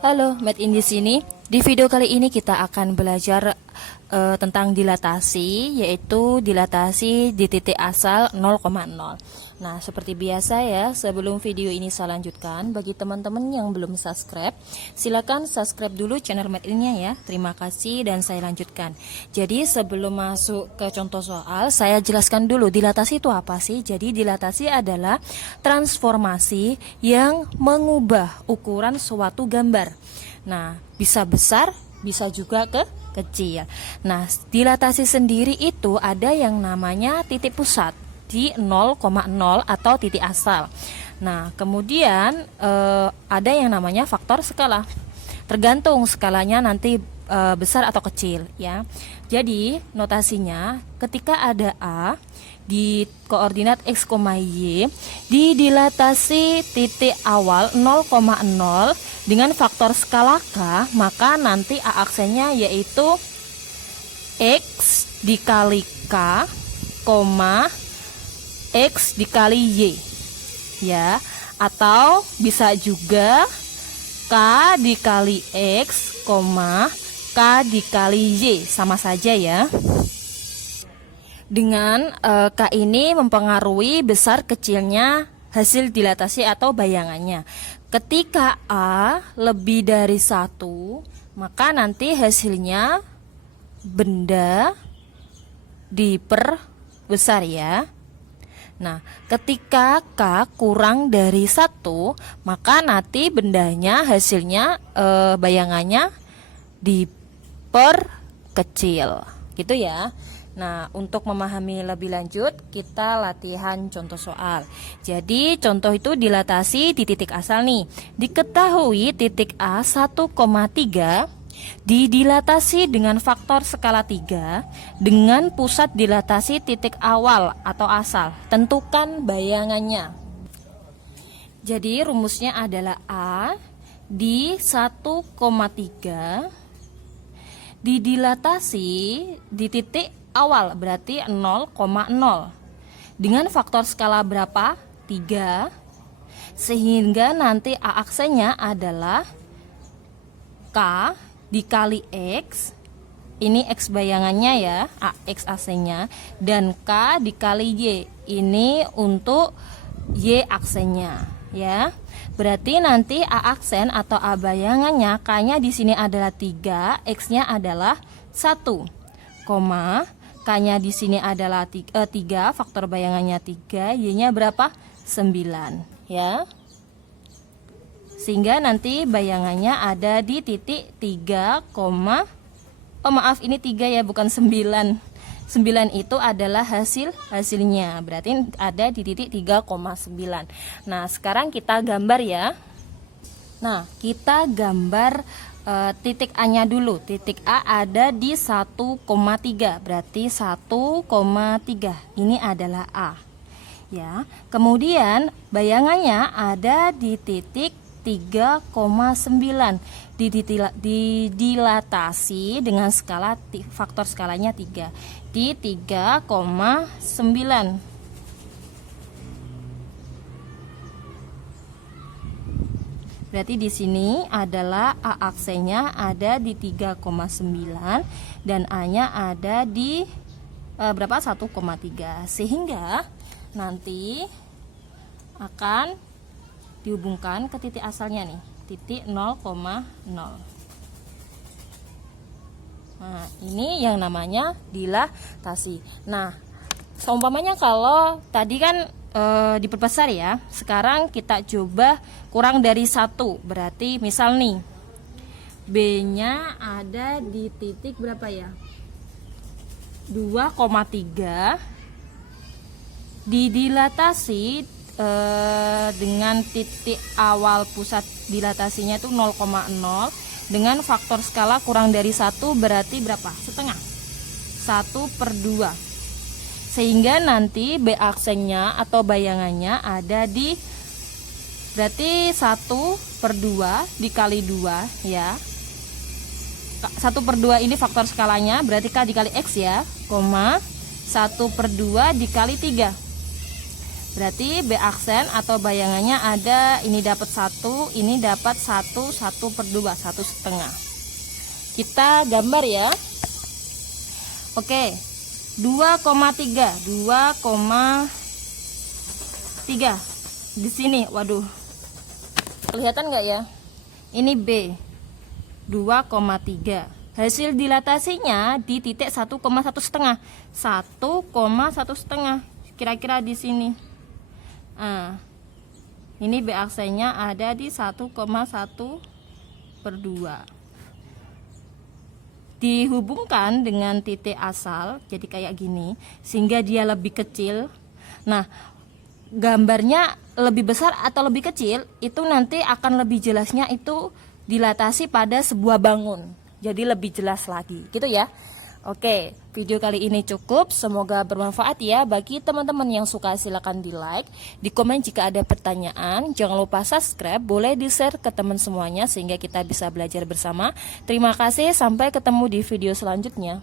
Halo, Matt in di sini. Di video kali ini kita akan belajar tentang dilatasi, yaitu dilatasi di titik asal 0,0. Nah, seperti biasa ya, sebelum video ini saya lanjutkan, bagi teman-teman yang belum subscribe, silakan subscribe dulu channel Matt in-nya ya. Terima kasih dan saya lanjutkan. Jadi sebelum masuk ke contoh soal, saya jelaskan dulu dilatasi itu apa sih? Jadi dilatasi adalah transformasi yang mengubah ukuran suatu gambar. Nah, bisa besar, bisa juga kecil. Nah, dilatasi sendiri itu ada yang namanya titik pusat di 0,0 atau titik asal. Nah, kemudian ada yang namanya faktor skala. Tergantung skalanya nanti besar atau kecil ya. Jadi, notasinya ketika ada A di koordinat X, Y didilatasi titik awal 0,0 dengan faktor skala K, maka nanti A aksennya yaitu X dikali K, X dikali Y ya, atau bisa juga K dikali X, K dikali Y, sama saja ya. Dengan K ini mempengaruhi besar kecilnya hasil dilatasi atau bayangannya. Ketika A lebih dari 1, maka nanti hasilnya benda diperbesar ya. Nah, ketika K kurang dari 1, maka nanti bendanya hasilnya bayangannya diperkecil gitu ya. Nah, untuk memahami lebih lanjut, kita latihan contoh soal. Jadi, contoh itu dilatasi di titik asal nih. Diketahui titik A 1,3 didilatasi dengan faktor skala 3 dengan pusat dilatasi titik awal atau asal. Tentukan bayangannya. Jadi, rumusnya adalah A di 1,3 didilatasi di titik awal, berarti 0,0 dengan faktor skala berapa? 3, sehingga nanti A aksennya adalah K dikali X, ini X bayangannya ya, X aksennya, dan K dikali Y, ini untuk Y aksennya ya. Berarti nanti A aksen atau A bayangannya, K-nya di sini adalah 3, X-nya adalah 1, K-nya di sini adalah 3, faktor bayangannya 3, Y-nya berapa? 9 ya. Sehingga nanti bayangannya ada di titik 3, maaf ini 3 ya, bukan 9. 9 itu adalah hasilnya, berarti ada di titik 3,9. Nah, sekarang kita gambar ya. Nah, kita gambar titik A-nya dulu. Titik A ada di 1,3, berarti 1,3 ini adalah A ya. Kemudian bayangannya ada di titik 3,9 didilatasi dengan skala faktor skalanya 3 di 3,9. Berarti di sini adalah A aksennya ada di 3,9 dan A-nya ada di berapa? 1,3. Sehingga nanti akan dihubungkan ke titik asalnya nih, titik 0,0. Nah, ini yang namanya dilatasi. Nah, seumpamanya kalau tadi kan diperbesar ya, sekarang kita coba kurang dari 1, berarti misal nih B-nya ada di titik berapa ya, 2,3 didilatasi dengan titik awal pusat dilatasinya itu 0,0 dengan faktor skala kurang dari 1, berarti berapa? Setengah, 1/2, sehingga nanti B aksennya atau bayangannya ada di berarti 1/2 dikali 2 ya. 1/2 ini faktor skalanya, berarti K dikali X ya, 1/2 dikali 3. Berarti B aksen atau bayangannya ada, ini dapat 1, ini dapat 1, 1/2, 1,5. Kita gambar ya. Oke, 2,3 di sini. Waduh, kelihatan nggak ya? Ini B 2,3. Hasil dilatasinya di titik 1,1,5. 1,1,5 kira-kira di sini. Nah, ini B aksennya ada di 1,1/2. Dihubungkan dengan titik asal, jadi kayak gini, sehingga dia lebih kecil. Nah, gambarnya lebih besar atau lebih kecil itu nanti akan lebih jelasnya itu dilatasi pada sebuah bangun, jadi lebih jelas lagi gitu ya. Oke, video kali ini cukup, semoga bermanfaat ya. Bagi teman-teman yang suka silakan di like, di komen jika ada pertanyaan, jangan lupa subscribe, boleh di share ke teman semuanya sehingga kita bisa belajar bersama. Terima kasih, sampai ketemu di video selanjutnya.